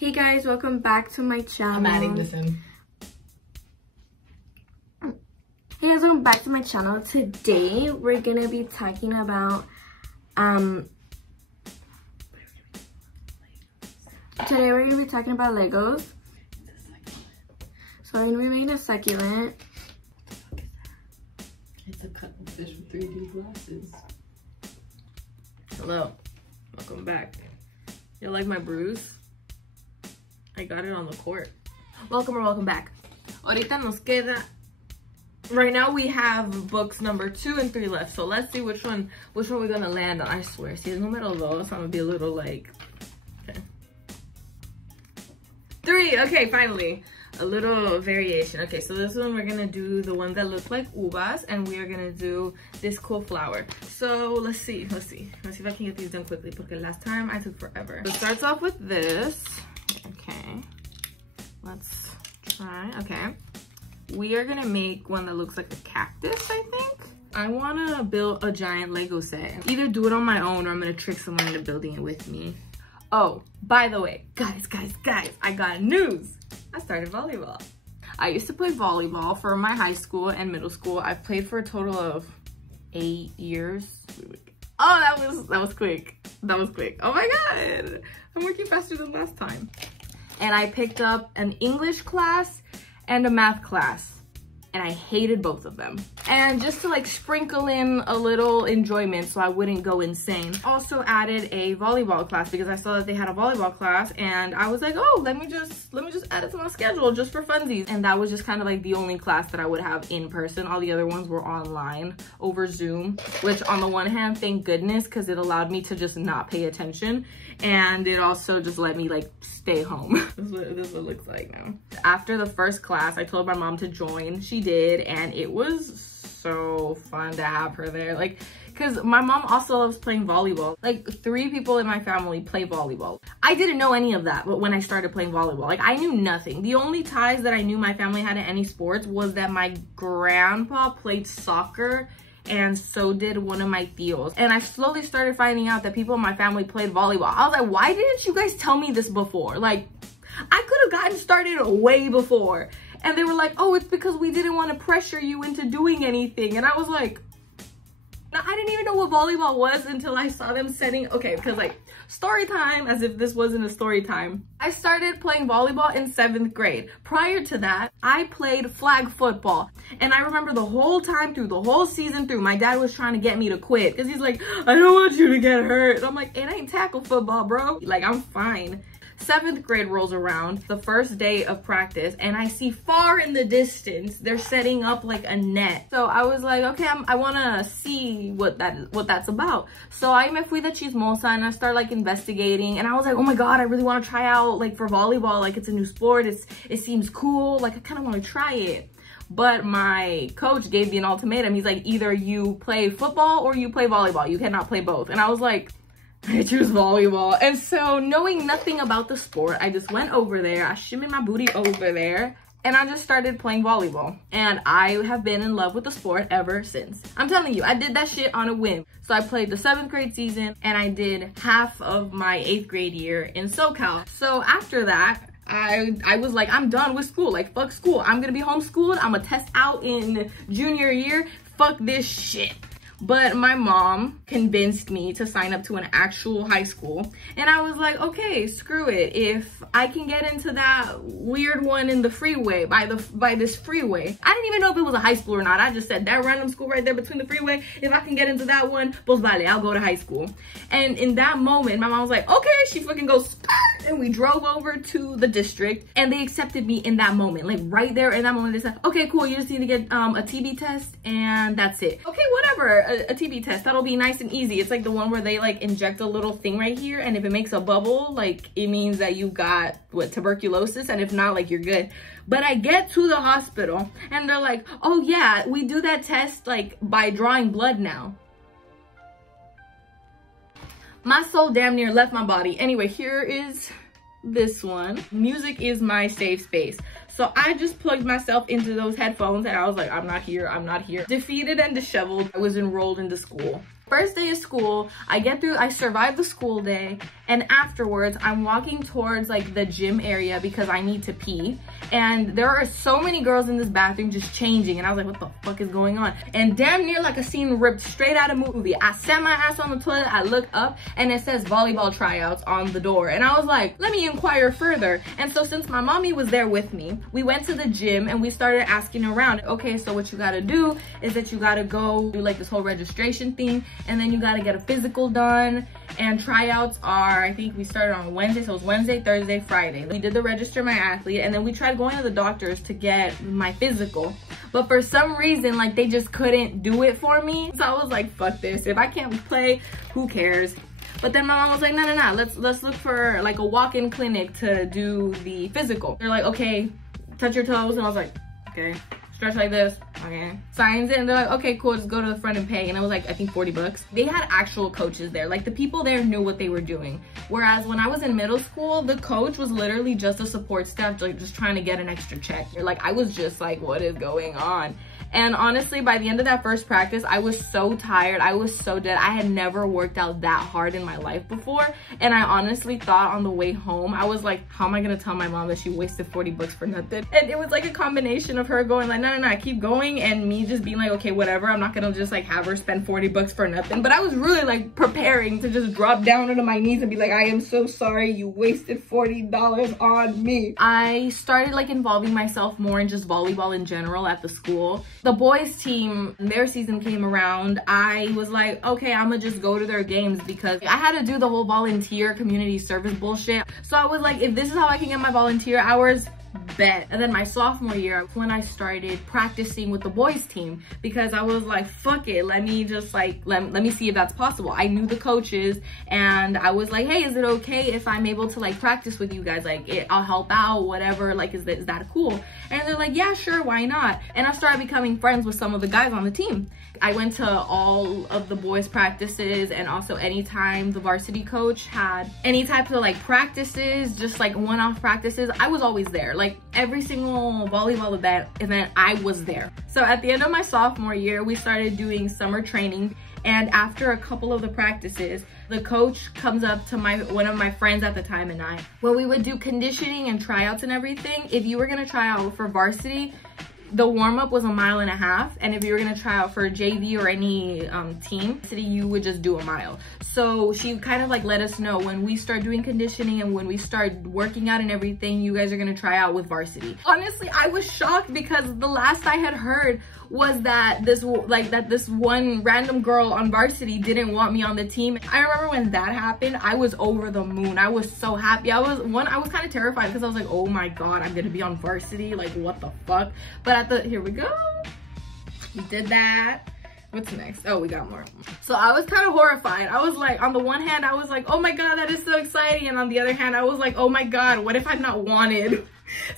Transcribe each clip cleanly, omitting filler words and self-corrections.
Hey guys, welcome back to my channel. I'm adding this in. Hey guys, welcome back to my channel. Today we're gonna be talking about Legos. So I'm gonna be making a succulent. It's a cuttlefish with 3D glasses. Hello, welcome back. You like my bruise? I got it on the court. Welcome or welcome back. Ahorita nos queda. Right now we have books number 2 and 3 left. So let's see which one we're gonna land on. I swear, si es número 2, I'm gonna be a little like, okay. 3, okay, finally. A little variation. Okay, so this one we're gonna do the one that looks like uvas, and we are gonna do this cool flower. So let's see if I can get these done quickly, because last time I took forever. So it starts off with this. Okay, let's try. Okay, we are gonna make one that looks like a cactus, I think. I wanna build a giant Lego set. Either do it on my own or I'm gonna trick someone into building it with me. Oh, by the way, guys, I got news. I started volleyball. I used to play volleyball for my high school and middle school. I played for a total of 8 years. Oh, that was quick. That was quick. Oh my God. I'm working faster than last time. And I picked up an English class and a math class. And I hated both of them. And just to like sprinkle in a little enjoyment so I wouldn't go insane, also added a volleyball class because I saw that they had a volleyball class, and I was like, oh, let me just add it to my schedule just for funsies. And that was just kind of like the only class that I would have in person. All the other ones were online over Zoom, which on the one hand, thank goodness, because it allowed me to just not pay attention. And it also just let me like stay home. This is what it looks like now. After the first class, I told my mom to join. She did, and it was so fun to have her there. Like, because my mom also loves playing volleyball. Like 3 people in my family play volleyball. I didn't know any of that, but when I started playing volleyball, like I knew nothing. The only ties that I knew my family had to any sports was that my grandpa played soccer, and so did one of my tios. And I slowly started finding out that people in my family played volleyball. I was like, why didn't you guys tell me this before? Like, I could have gotten started way before. And they were like, oh, it's because we didn't want to pressure you into doing anything. And I was like, no, I didn't even know what volleyball was until I saw them setting. Okay, because like story time, as if this wasn't a story time. I started playing volleyball in 7th grade. Prior to that, I played flag football. And I remember the whole time through, the whole season through, my dad was trying to get me to quit because he's like, I don't want you to get hurt. And I'm like, it ain't tackle football, bro. Like, I'm fine. 7th grade rolls around, the first day of practice, and I see far in the distance they're setting up like a net. So I was like, okay, I want to see what that's about. So I me fui de chismosa and I started like investigating, and I was like, oh my God, I really want to try out like for volleyball. Like, it's a new sport. It seems cool. Like, I kind of want to try it. But my coach gave me an ultimatum. He's like, either you play football or you play volleyball. You cannot play both. And I was like, I choose volleyball. And so, knowing nothing about the sport, I just went over there, I shimmied my booty over there, and I just started playing volleyball. And I have been in love with the sport ever since. I'm telling you, I did that shit on a whim. So I played the 7th grade season, and I did half of my 8th grade year in Soulchild. So after that, I was like, I'm done with school. Like, fuck school. I'm gonna be homeschooled. I'm gonna test out in junior year. Fuck this shit. But my mom convinced me to sign up to an actual high school. And I was like, okay, screw it. If I can get into that weird one in the freeway, by this freeway. I didn't even know if it was a high school or not. I just said that random school right there between the freeway. If I can get into that one, pues vale, I'll go to high school. And in that moment, my mom was like, okay, she fucking goes, and we drove over to the district, and they accepted me in that moment. Like right there in that moment, they said, okay, cool, you just need to get a TB test, and that's it. Okay, whatever. A TB test, that'll be nice and easy. It's like the one where they like inject a little thing right here, and if it makes a bubble, like it means that you got what, tuberculosis, and if not, like you're good. But I get to the hospital and they're like, oh yeah, we do that test like by drawing blood now. My soul damn near left my body. Anyway, here is this one. Musiq is my safe space. So I just plugged myself into those headphones and I was like, I'm not here, I'm not here. Defeated and disheveled, I was enrolled into school. First day of school, I survived the school day, and afterwards I'm walking towards like the gym area because I need to pee, and there are so many girls in this bathroom just changing, and I was like, what the fuck is going on? And damn near like a scene ripped straight out of a movie. I sat my ass on the toilet, I look up, and it says volleyball tryouts on the door, and I was like, let me inquire further. And so since my mommy was there with me, we went to the gym and we started asking around. Okay, so what you gotta do is that you gotta go do like this whole registration thing, and then you gotta get a physical done. And tryouts are, I think we started on Wednesday, so it was Wednesday, Thursday, Friday. We did the register my athlete, and then we tried going to the doctors to get my physical, but for some reason, like, they just couldn't do it for me. So I was like, fuck this, if I can't play, who cares? But then my mom was like, no, let's look for like a walk-in clinic to do the physical. They're like, okay, touch your toes, and I was like, okay. Stretch like this, okay. Signs it, and they're like, okay, cool, just go to the front and pay. And it was like, I think 40 bucks. They had actual coaches there. Like, the people there knew what they were doing. Whereas when I was in middle school, the coach was literally just a support staff, like just trying to get an extra check. Like, I was just like, what is going on? And honestly, by the end of that first practice, I was so tired. I was so dead. I had never worked out that hard in my life before. And I honestly thought on the way home, I was like, how am I gonna tell my mom that she wasted 40 bucks for nothing? And it was like a combination of her going like, no, keep going, and me just being like, okay, whatever. I'm not gonna just like have her spend 40 bucks for nothing. But I was really like preparing to just drop down onto my knees and be like, I am so sorry, you wasted $40 on me. I started like involving myself more in just volleyball in general at the school. The boys team, their season came around. I was like, okay, I'm gonna just go to their games because I had to do the whole volunteer community service bullshit. So I was like, if this is how I can get my volunteer hours, bet. And then my sophomore year, when I started practicing with the boys team, because I was like, fuck it, let me just like, let me see if that's possible. I knew the coaches, and I was like, hey, is it okay if I'm able to like practice with you guys? Like, I'll help out, whatever, like, is that cool? And they're like, yeah, sure, why not? And I started becoming friends with some of the guys on the team. I went to all of the boys practices, and also anytime the varsity coach had any type of like practices, just like one-off practices, I was always there. Like, every single volleyball event, I was there. So at the end of my sophomore year, we started doing summer training, and after a couple of the practices, the coach comes up to one of my friends at the time and I, when we would do conditioning and tryouts and everything, if you were gonna try out for varsity, the warm-up was 1.5 miles, and if you were gonna try out for JV or any team, you would just do 1 mile. So she kind of like let us know, when we start doing conditioning and when we start working out and everything, you guys are gonna try out with varsity. Honestly, I was shocked because the last I had heard was that this one random girl on varsity didn't want me on the team. I remember when that happened, I was over the moon. I was so happy. I was kind of terrified because I was like, oh my god, I'm gonna be on varsity, like what the fuck. But here we go, we did that. What's next? Oh, we got more. So I was kind of horrified. I was like, on the one hand, I was like, oh my god, that is so exciting, and on the other hand, I was like, oh my god, what if I'm not wanted?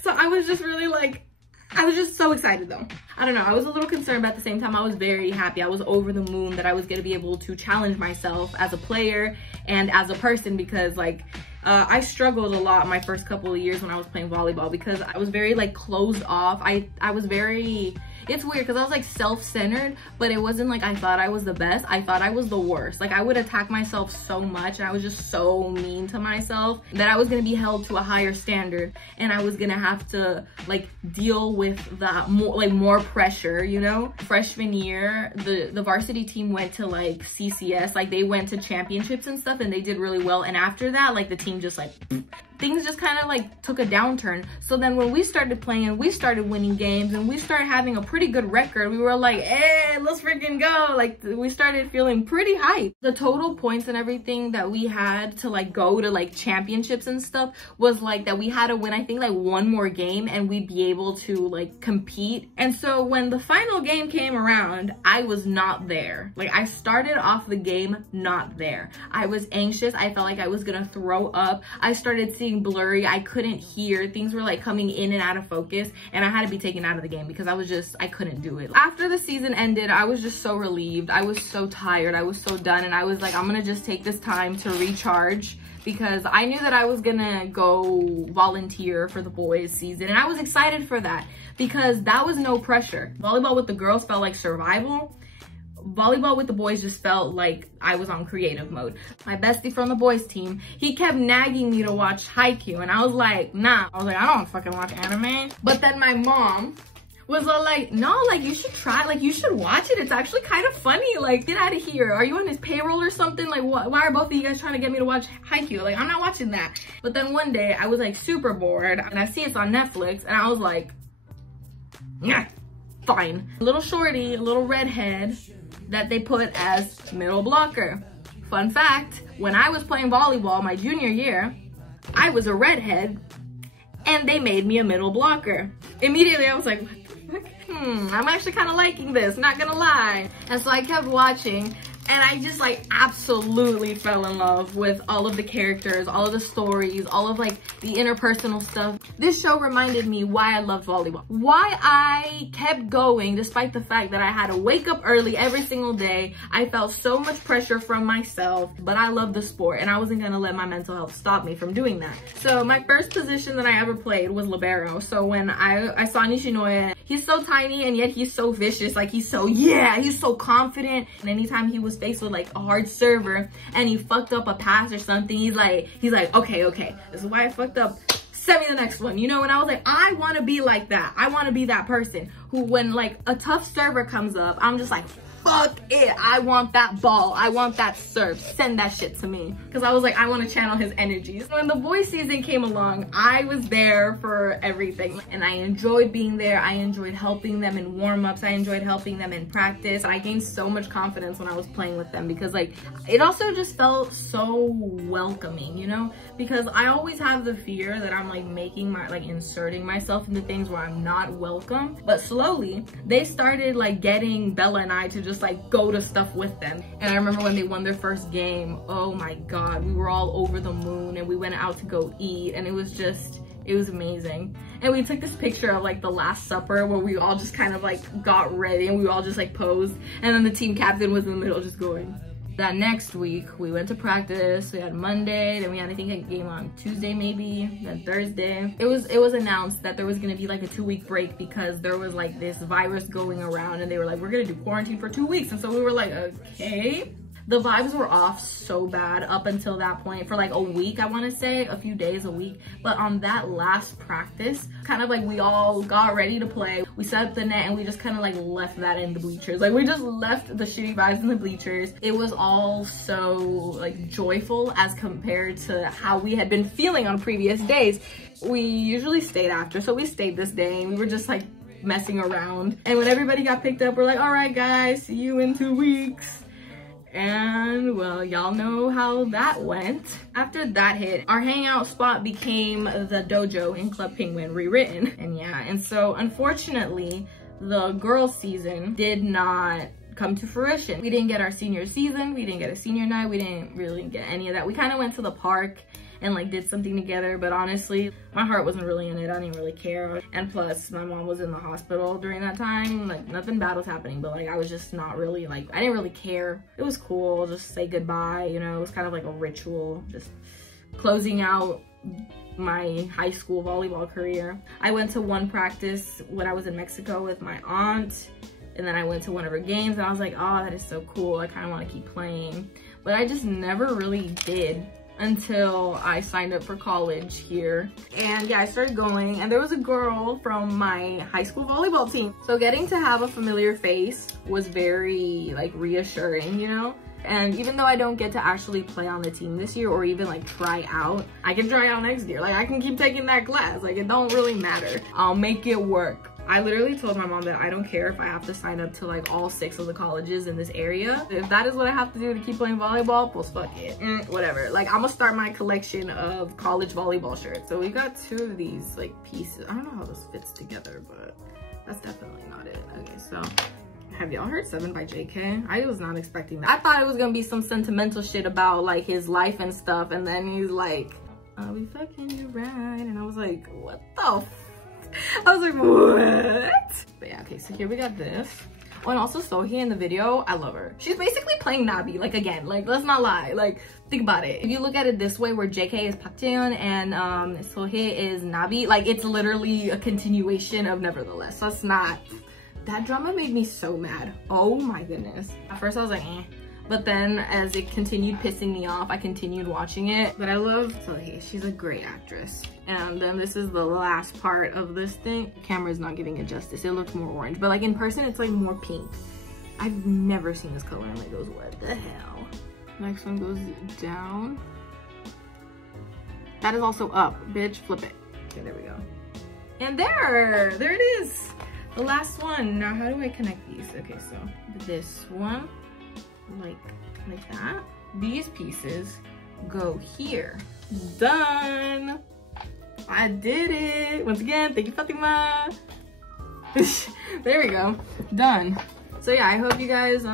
So I was just really like, I was just so excited though. I don't know, I was a little concerned, but at the same time I was very happy. I was over the moon that I was gonna be able to challenge myself as a player and as a person, because like I struggled a lot my first couple of years when I was playing volleyball, because I was very like closed off. I was very, it's weird because I was like self-centered, but it wasn't like I thought I was the best. I thought I was the worst. Like, I would attack myself so much, and I was just so mean to myself that I was gonna be held to a higher standard, and I was gonna have to like deal with the more pressure, you know? Freshman year, the varsity team went to like CCS, like they went to championships and stuff, and they did really well. And after that, like the team just like, things just kind of like took a downturn. So then when we started playing, we started winning games, and we started having a pretty good record. We were like, hey, let's freaking go. Like, we started feeling pretty hyped. The total points and everything that we had to like go to like championships and stuff was like that we had to win, I think, like one more game and we'd be able to like compete. And so when the final game came around, I was not there. Like, I started off the game not there. I was anxious. I felt like I was gonna throw up. I started seeing blurry. I couldn't hear. Things were like coming in and out of focus, and I had to be taken out of the game because I couldn't do it. After the season ended, I was just so relieved. I was so tired. I was so done, and I was like, I'm gonna just take this time to recharge, because I knew that I was gonna go volunteer for the boys season, and I was excited for that because that was no pressure. Volleyball with the girls felt like survival, volleyball with the boys just felt like I was on creative mode. My bestie from the boys team, he kept nagging me to watch 𝓍𝐾𝐚, and I was like, nah. I was like, I don't fucking watch anime. But then my mom was all like, no, like you should try, like you should watch it. It's actually kind of funny. Like, get out of here. Are you on his payroll or something? Like, why are both of you guys trying to get me to watch 𝓍𝐾𝐚? Like, I'm not watching that. But then one day I was like super bored and I see it's on Netflix and I was like, yeah, fine. A little shorty, a little redhead that they put as middle blocker. Fun fact, when I was playing volleyball my junior year, I was a redhead and they made me a middle blocker. Immediately I was like, what the fuck? I'm actually kind of liking this, not gonna lie. And so I kept watching and I just like absolutely fell in love with all of the characters, all of the stories, all of like the interpersonal stuff. This show reminded me why I loved volleyball. Why I kept going despite the fact that I had to wake up early every single day. I felt so much pressure from myself, but I loved the sport and I wasn't gonna let my mental health stop me from doing that. So my first position that I ever played was libero. So when I saw Nishinoya, he's so tiny and yet he's so vicious. Like he's so confident. And anytime he was faced with like a hard server and he fucked up a pass or something, he's like, okay, this is why I fucked up. Send me the next one, you know? And I was like, I want to be like that. I want to be that person who, when like a tough server comes up, I'm just like, fuck it. I want that ball. I want that serve. Send that shit to me. Because I was like, I want to channel his energies. When the boys season came along, I was there for everything. And I enjoyed being there. I enjoyed helping them in warm-ups. I enjoyed helping them in practice. I gained so much confidence when I was playing with them because like, it also just felt so welcoming, you know? Because I always have the fear that I'm like inserting myself into things where I'm not welcome. But slowly, they started like getting Bella and I to just like go to stuff with them. And I remember when they won their first game, oh my god, we were all over the moon and we went out to go eat and it was amazing. And we took this picture of like the Last Supper where we all just kind of like got ready and we all just like posed, and then the team captain was in the middle just going. That next week we went to practice. We had Monday, then we had I think a game on Tuesday maybe, then Thursday. It was announced that there was gonna be like a 2-week break because there was like this virus going around and they were like, we're gonna do quarantine for 2 weeks. And so we were like, okay. The vibes were off so bad up until that point for like a week, I want to say, a few days, a week. But on that last practice, kind of like we all got ready to play. We set up the net and we just kind of like left that in the bleachers. Like we just left the shitty vibes in the bleachers. It was all so like joyful as compared to how we had been feeling on previous days. We usually stayed after, so we stayed this day and we were just like messing around. And when everybody got picked up, we're like, all right guys, see you in 2 weeks. And well, y'all know how that went. After that hit, our hangout spot became the dojo in Club Penguin rewritten. And yeah, and so unfortunately, the girls season did not come to fruition. We didn't get our senior season, we didn't get a senior night, we didn't really get any of that. We kind of went to the park and like did something together, but honestly my heart wasn't really in it. I didn't really care, and plus my mom was in the hospital during that time. Like nothing bad was happening, but like I was just not really like, I didn't really care. It was cool, just say goodbye, you know. It was kind of like a ritual, just closing out my high school volleyball career. I went to one practice when I was in Mexico with my aunt, and then I went to one of her games and I was like, oh, that is so cool, I kind of want to keep playing. But I just never really did until I signed up for college here. And yeah, I started going and there was a girl from my high school volleyball team. So getting to have a familiar face was very like reassuring, you know? And even though I don't get to actually play on the team this year or even like try out, I can try out next year. Like I can keep taking that class. Like it don't really matter. I'll make it work. I literally told my mom that I don't care if I have to sign up to like all 6 of the colleges in this area. If that is what I have to do to keep playing volleyball, well, fuck it. Whatever. Like I'm gonna start my collection of college volleyball shirts. So we got 2 of these like pieces. I don't know how this fits together, but that's definitely not it. Okay, so have y'all heard 7 by JK? I was not expecting that. I thought it was gonna be some sentimental shit about like his life and stuff, and then he's like, I'll be fucking you right. And I was like, what the f? I was like, what? But yeah, okay, so here we got this. Oh, and also Sohee in the video, I love her. She's basically playing Nabi, like again, like let's not lie, like think about it. If you look at it this way where JK is Pakjeon and Sohee is Nabi, like it's literally a continuation of Nevertheless. So let's That drama made me so mad. Oh my goodness. At first I was like, eh. But then as it continued pissing me off, I continued watching it. But I love Aaliyah. She's a great actress. And then this is the last part of this thing. The camera's not giving it justice. It looks more orange. But like in person, it's like more pink. I've never seen this color in Legos. What the hell? Next one goes down. That is also up. Bitch, flip it. Okay, there we go. And there it is. The last one. Now, how do I connect these? Okay, so this one, like that. These pieces go here. Done. I did it. Once again, thank you, Fatima. There we go. Done. So yeah, I hope you guys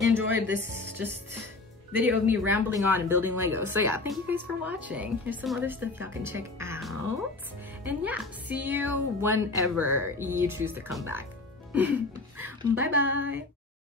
enjoyed this just video of me rambling on and building Legos. So yeah, thank you guys for watching. There's some other stuff y'all can check out. And yeah, see you whenever you choose to come back. Bye bye.